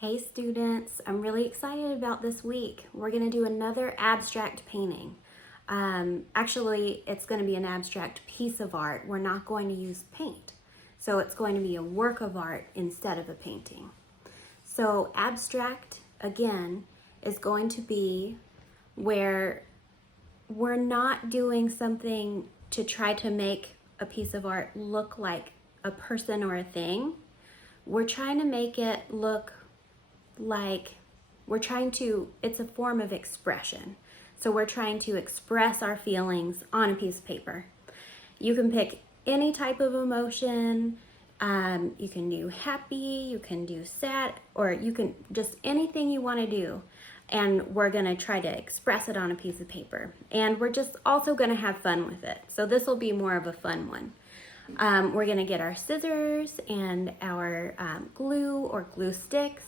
Hey students, I'm really excited about this week. We're going to do another abstract painting. Actually, it's going to be an abstract piece of art. We're not going to use paint. So it's going to be a work of art instead of a painting. So abstract, again, is going to be where we're not doing something to try to make a piece of art look like a person or a thing. We're trying to make it look like it's a form of expression. So we're trying to express our feelings on a piece of paper. You can pick any type of emotion. You can do happy, you can do sad, or you can just anything you want to do. And we're going to try to express it on a piece of paper. And we're just also going to have fun with it. So this will be more of a fun one. We're going to get our scissors and our glue or glue sticks.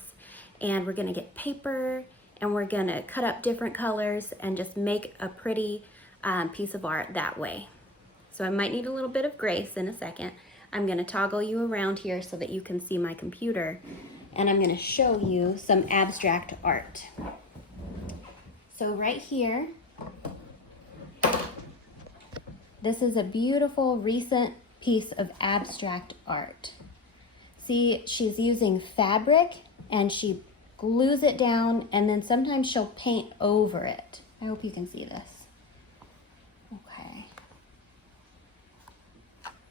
And we're gonna get paper and we're gonna cut up different colors and just make a pretty piece of art that way. So I might need a little bit of grace in a second. I'm gonna toggle you around here so that you can see my computer, and I'm gonna show you some abstract art. So right here, this is a beautiful recent piece of abstract art. See, she's using fabric and she glues it down, and then sometimes she'll paint over it. I hope you can see this. Okay.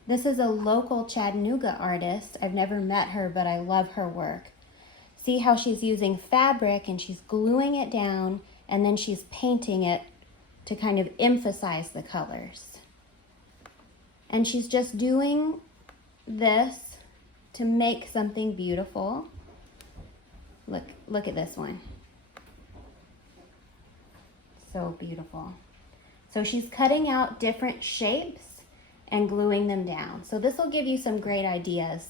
This is a local Chattanooga artist. I've never met her, but I love her work. See how she's using fabric and she's gluing it down, and then she's painting it to kind of emphasize the colors. And she's just doing this to make something beautiful. Look at this one. So beautiful. So she's cutting out different shapes and gluing them down. So this will give you some great ideas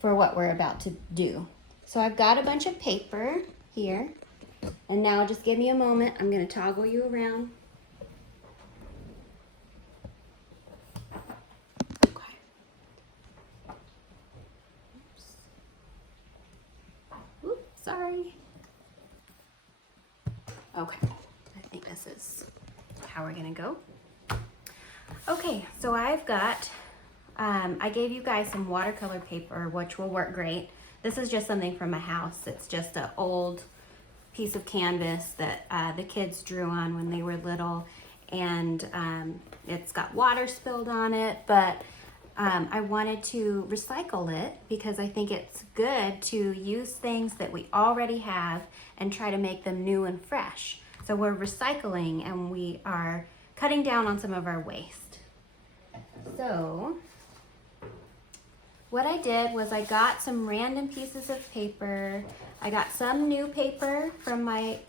for what we're about to do. So I've got a bunch of paper here. And now just give me a moment. I'm going to toggle you around. Sorry. Okay, I think this is how we're gonna go. Okay, so I've got, I gave you guys some watercolor paper, which will work great. This is just something from my house. It's just an old piece of canvas that the kids drew on when they were little, and it's got water spilled on it, but I wanted to recycle it because I think it's good to use things that we already have and try to make them new and fresh. So we're recycling and we are cutting down on some of our waste. So what I did was I got some random pieces of paper. I got some new paper from my,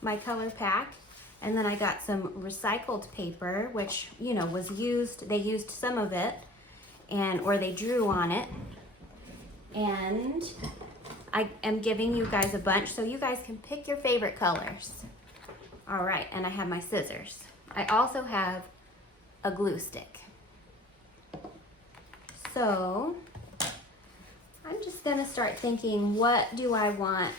my color pack. And then I got some recycled paper, which, you know, was used. They used some of it, or they drew on it. And I am giving you guys a bunch so you guys can pick your favorite colors. All right, and I have my scissors. I also have a glue stick. So I'm just gonna start thinking, what do I want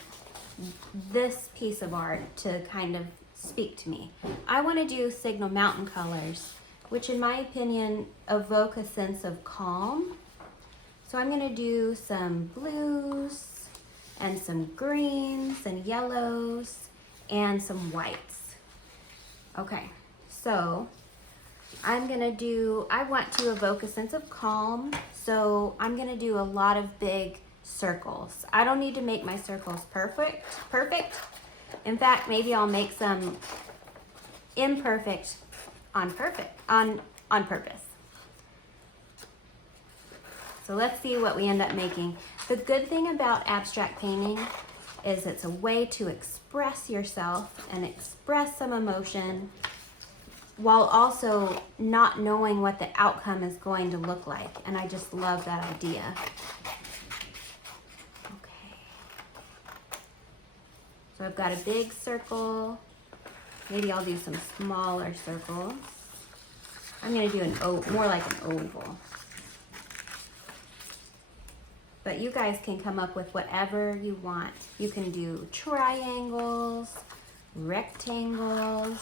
this piece of art to kind of speak to me? I want to do Signal Mountain colors, which in my opinion evoke a sense of calm. So I'm going to do some blues and some greens and yellows and some whites. Okay, so I want to evoke a sense of calm, so I'm going to do a lot of big circles. I don't need to make my circles perfect. In fact, maybe I'll make some imperfect on purpose. So let's see what we end up making. The good thing about abstract painting is it's a way to express yourself and express some emotion while also not knowing what the outcome is going to look like. And I just love that idea. So I've got a big circle. Maybe I'll do some smaller circles. I'm gonna do more like an oval. But you guys can come up with whatever you want. You can do triangles, rectangles.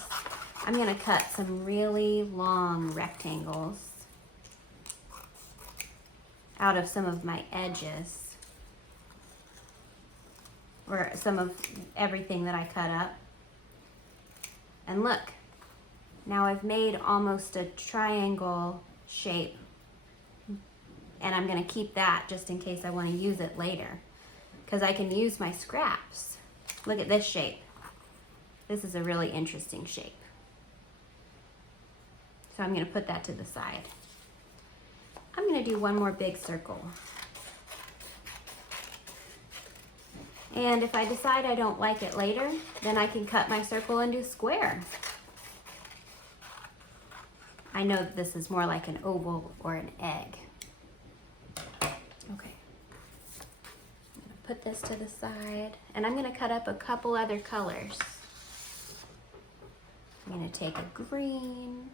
I'm gonna cut some really long rectangles out of some of my edges, or some of everything that I cut up. And look, now I've made almost a triangle shape, and I'm gonna keep that just in case I wanna use it later, because I can use my scraps. Look at this shape. This is a really interesting shape. So I'm gonna put that to the side. I'm gonna do one more big circle. And if I decide I don't like it later, then I can cut my circle and do square. I know that this is more like an oval or an egg. Okay. I'm gonna put this to the side, and I'm gonna cut up a couple other colors. I'm gonna take a green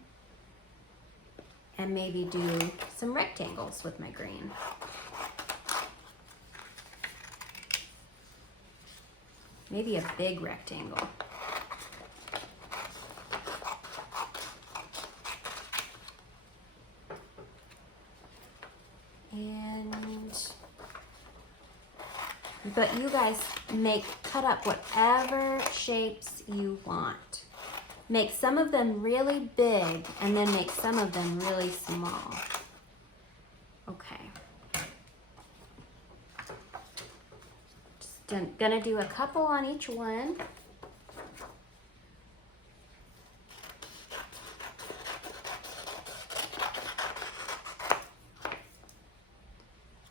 and maybe do some rectangles with my green. Maybe a big rectangle. But you guys cut up whatever shapes you want. Make some of them really big and then make some of them really small. Okay. Just gonna do a couple on each one.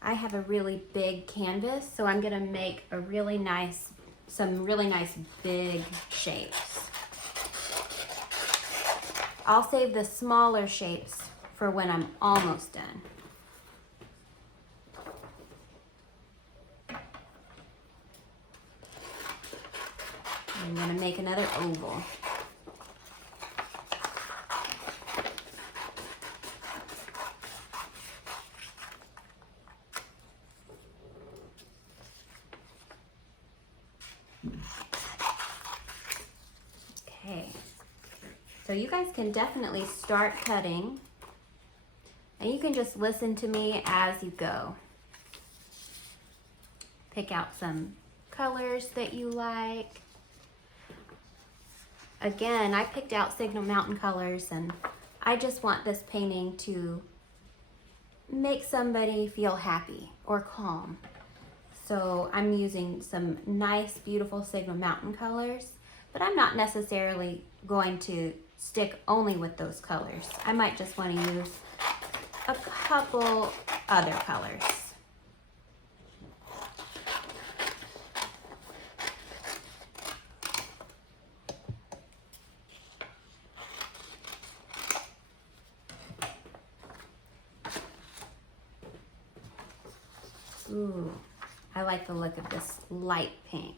I have a really big canvas, so I'm gonna make some really nice big shapes. I'll save the smaller shapes for when I'm almost done. I'm gonna make another oval. Okay, so you guys can definitely start cutting, and you can just listen to me as you go. Pick out some colors that you like. Again, I picked out Signal Mountain colors, and I just want this painting to make somebody feel happy or calm. So I'm using some nice, beautiful Signal Mountain colors, but I'm not necessarily going to stick only with those colors. I might just want to use a couple other colors. Ooh, I like the look of this light pink.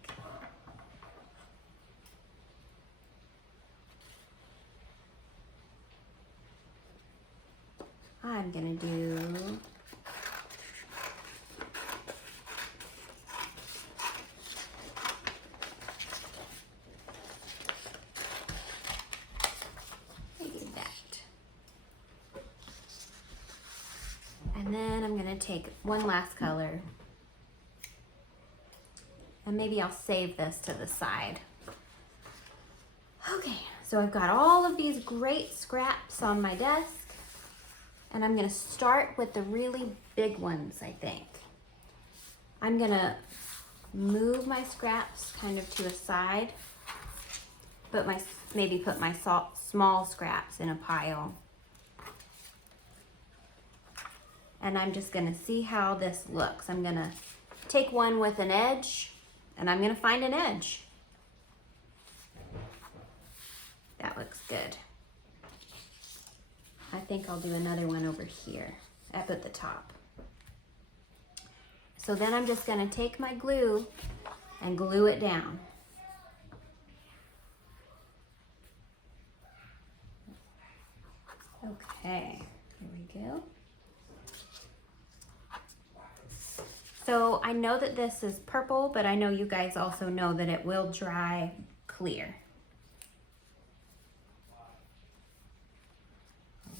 I'm gonna do maybe that. And then I'm gonna take one last color, and maybe I'll save this to the side. Okay, so I've got all of these great scraps on my desk, and I'm gonna start with the really big ones, I think. I'm gonna move my scraps kind of to a side, maybe put my small scraps in a pile. And I'm just gonna see how this looks. I'm gonna take one with an edge, and I'm gonna find an edge. That looks good. I think I'll do another one over here, up at the top. So then I'm just gonna take my glue and glue it down. Okay, here we go. So I know that this is purple, but I know you guys also know that it will dry clear.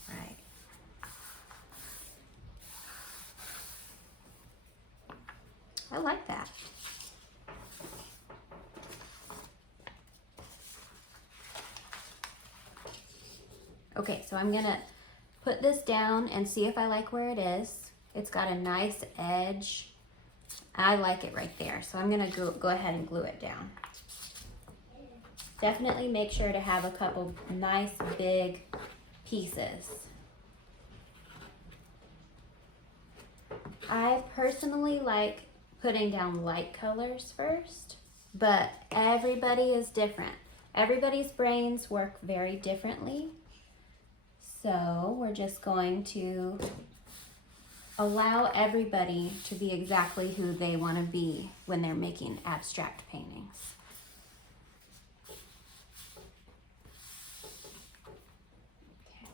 All right. I like that. Okay, so I'm gonna put this down and see if I like where it is. It's got a nice edge. I like it right there. So I'm gonna go ahead and glue it down. Definitely make sure to have a couple nice big pieces. I personally like putting down light colors first, but everybody is different. Everybody's brains work very differently. So we're just going to allow everybody to be exactly who they want to be when they're making abstract paintings. Okay.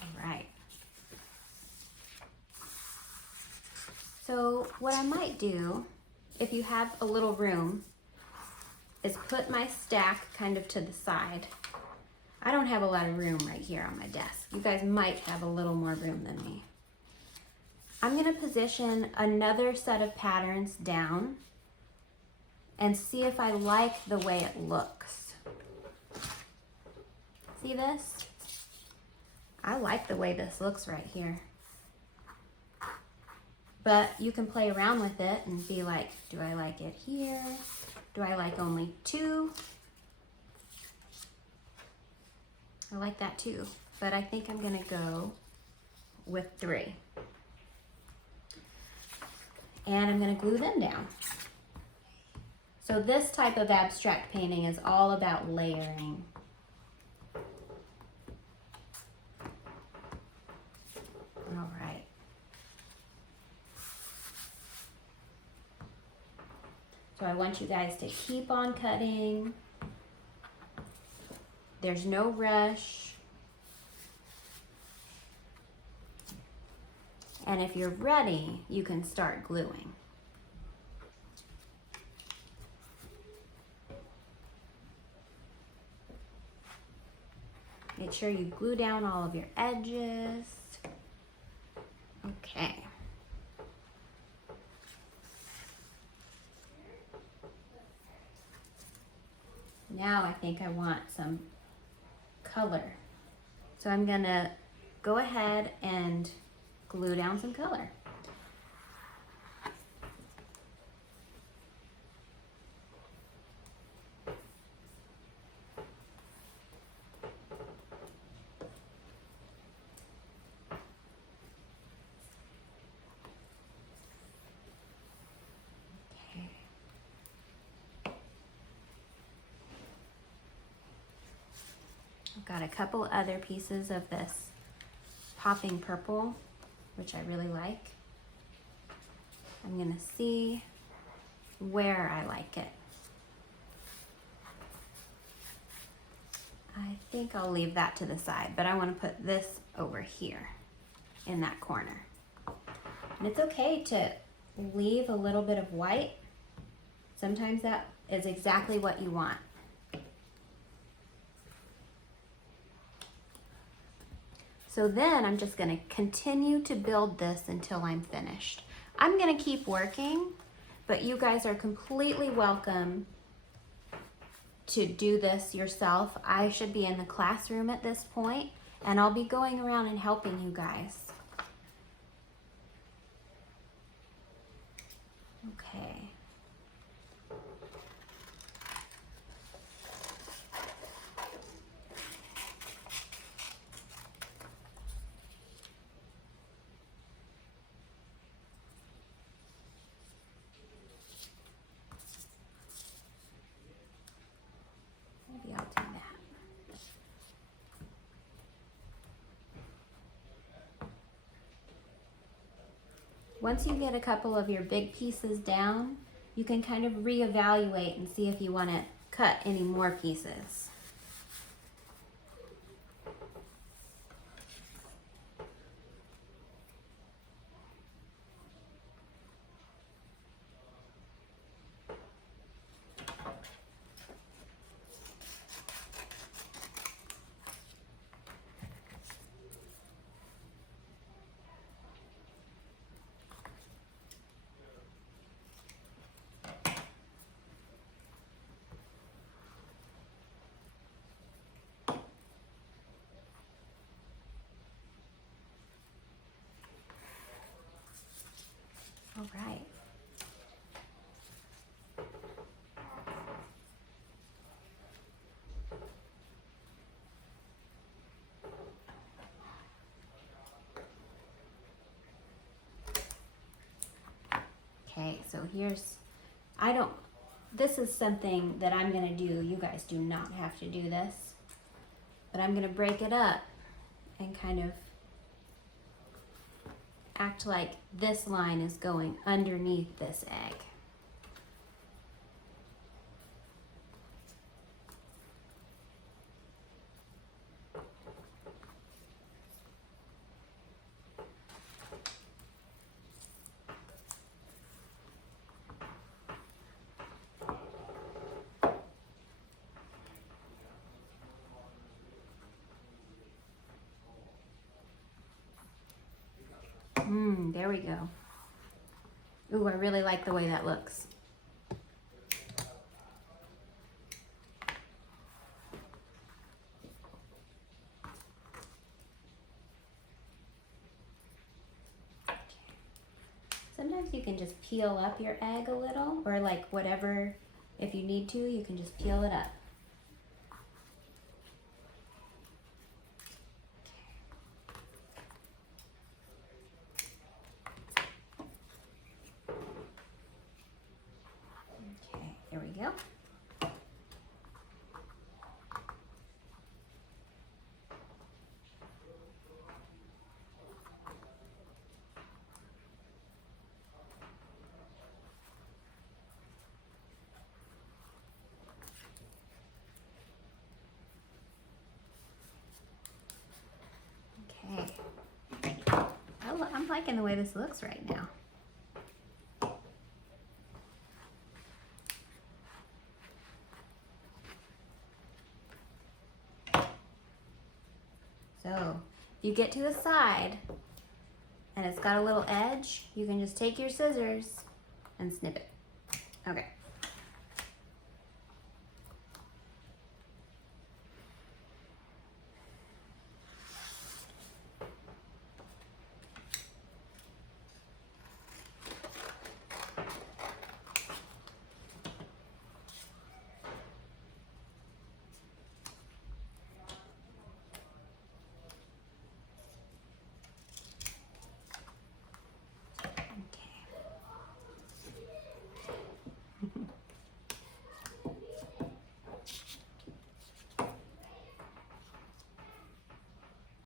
All right. So what I might do, if you have a little room, is put my stack kind of to the side. I don't have a lot of room right here on my desk. You guys might have a little more room than me. I'm gonna position another set of patterns down and see if I like the way it looks. See this? I like the way this looks right here. But you can play around with it and be like, do I like it here? Do I like only 2? I like that too, but I think I'm gonna go with 3. And I'm gonna glue them down. So this type of abstract painting is all about layering. All right. So I want you guys to keep on cutting. There's no rush. And if you're ready, you can start gluing. Make sure you glue down all of your edges. Okay. Now I think I want some color. So I'm gonna go ahead and glue down some color. I've got a couple other pieces of this popping purple, which I really like. I'm gonna see where I like it. I think I'll leave that to the side, but I want to put this over here in that corner. And it's okay to leave a little bit of white. Sometimes that is exactly what you want. So then I'm just gonna continue to build this until I'm finished. I'm gonna keep working, but you guys are completely welcome to do this yourself. I should be in the classroom at this point, and I'll be going around and helping you guys. Okay. Maybe I'll do that. Once you get a couple of your big pieces down, you can kind of reevaluate and see if you want to cut any more pieces. All right. Okay, so here's, this is something that I'm gonna do. You guys do not have to do this, but I'm gonna break it up and kind of act like this line is going underneath this egg. There we go. Ooh, I really like the way that looks. Sometimes you can just peel up your egg a little, or like whatever, if you need to, you can just peel it up. Okay, there we go. Okay. I'm liking the way this looks right now. So, if you get to the side and it's got a little edge, you can just take your scissors and snip it. Okay.